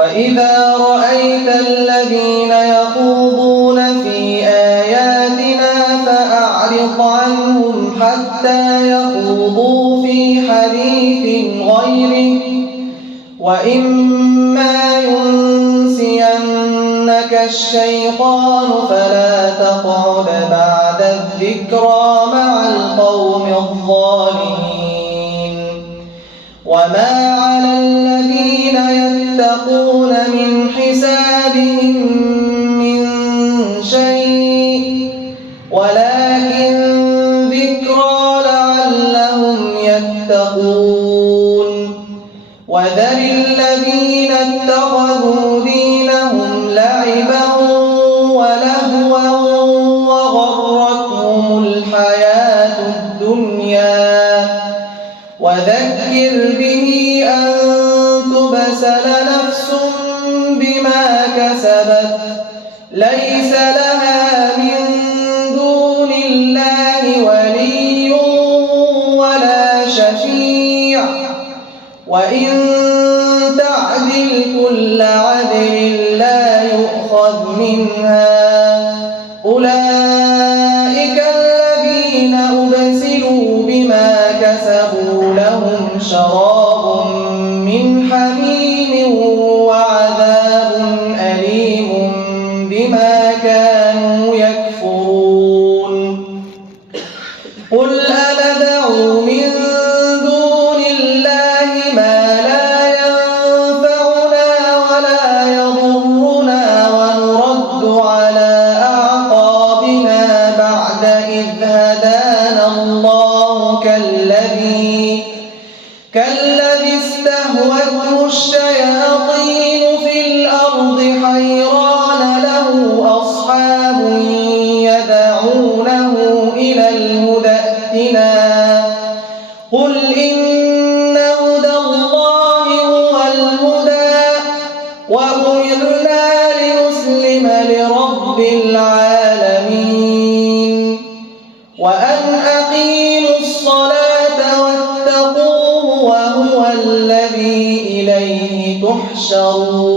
وإذا رأيت الذين يخوضون في آياتنا فأعرض عنهم حتى يخوضوا في حديث غيره، وإما ينسينك الشيطان فلا تقعد بعد الذكرى مع القوم الظالمين. وما على الذين يتقون من حسابهم من شيء ولكن ذكرى لعلهم يتقون. وذر الذين اتخذوا دينهم لعبا ولهوا وغرتهم الحياة الدنيا، وذكر به أن تبسل نفس بما كسبت ليس لها من دون الله ولي ولا شفيع، وإن تعدل كل عدل لا يؤخذ منها. أولئك الذين أبسلوا بما كسبوا لهم شراب من حميم وعذاب أليم بما كانوا يكفرون. قل أندعو من دون الله ما لا ينفعنا ولا يضرنا ونرد على أعقابنا بعد إذ هدانا الله كالذي استهوته الشياطين في الأرض حيران له أصحاب يدعونه إلى الهدى ائتنا. قل إن هدى الله هو الهدى وأمرنا لنسلم لرب العالمين وأن أقيموا الصلاة واتقوه وهو الذي إليه تحشرون.